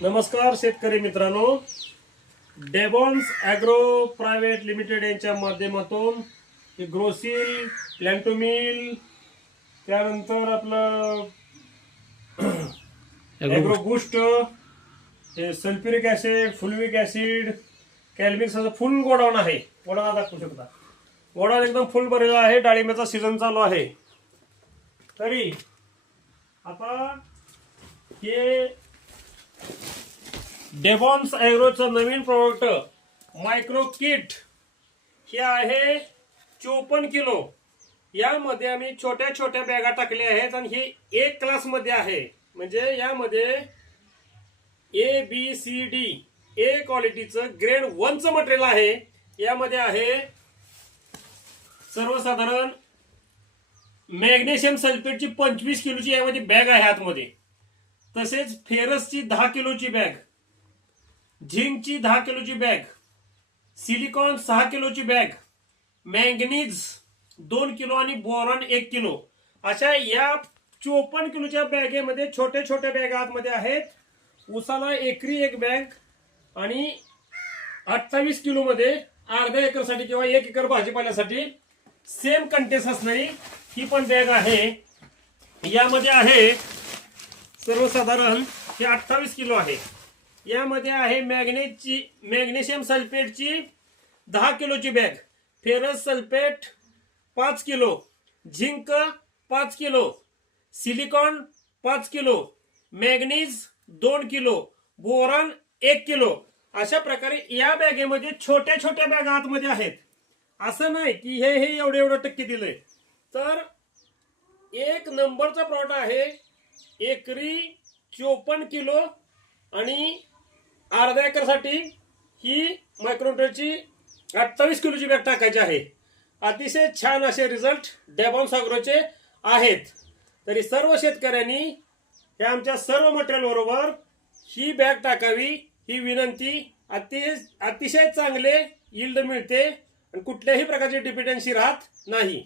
नमस्कार शेतकरी मित्रांनो. डेबॉन्स ॲग्रो प्रायव्हेट लिमिटेड यांच्या माध्यमातून ग्रोसिल प्लॅन्टोमिल त्यानंतर आपलं ॲग्रो बुस्ट हे सल्फ्युरिक ॲसिड फुलविक ॲसिड कॅल्मिक्स असं फुल गोडाऊन आहे. गोडाऊन दाखवू शकता. गोडाऊन एकदम फुल भरलेला आहे. डाळिंब्याचा सीझन चालू आहे. तरी आता हे डेबॉन्स ॲग्रोचं नवीन प्रोडक्ट मायक्रो किट हे आहे चोपन्न किलो. यामध्ये आम्ही छोट्या छोट्या बॅगा टाकल्या आहेत आणि हे एक क्लासमध्ये आहे. म्हणजे यामध्ये A B C D A क्वालिटीचं ग्रेड वनचं मटेरियल आहे. यामध्ये आहे सर्वसाधारण मॅग्नेशियम सल्फेटची पंचवीस किलोची यामध्ये बॅग आहे आतमध्ये. तसेच फेरसची दहा किलोची बॅग झिंकची दहा किलोची बॅग सिलिकॉन सहा किलोची बॅग मॅंगनीज दोन किलो आणि बोरॉन एक किलो. अशा या चोपन्न किलोच्या बॅगेमध्ये छोटे छोटे बॅग आतमध्ये आहेत. उसाला एकरी एक बॅग आणि अठ्ठावीस किलोमध्ये अर्ध्या एकरसाठी किंवा एक एकर भाजीपाल्यासाठी सेम कंटेस असणारी ही पण बॅग आहे. यामध्ये आहे सर्वसाधारण हे अठ्ठावीस किलो आहे. यामध्ये आहे मॅग्नेची मॅग्नेशियम सल्फेटची दहा किलोची बॅग. फेरस सल्फेट पाच किलो. झिंक पाच किलो. सिलिकॉन पाच किलो. मॅग्नीज दोन किलो. बोरॉन एक किलो. अशा प्रकारे या बॅगेमध्ये छोट्या छोट्या बॅग आतमध्ये आहेत. असं नाही की हे हे एवढं एवढं टक्के दिले तर एक नंबरचा प्लॉट आहे. एकरी चोपन्न किलो आणि अर्ध्या एकरसाठी ही मायक्रोमीटरची अठ्ठावीस किलोची बॅग टाकायची आहे. अतिशय छान असे रिझल्ट डॅबॉन सागरोचे आहेत. तरी सर्व शेतकऱ्यांनी या आमच्या सर्व मटेरियलबरोबर ही बॅग टाकावी ही विनंती अतिशय अतिशय चांगले इल्ड मिळते आणि कुठल्याही प्रकारची डिपेंडन्सी राहत नाही.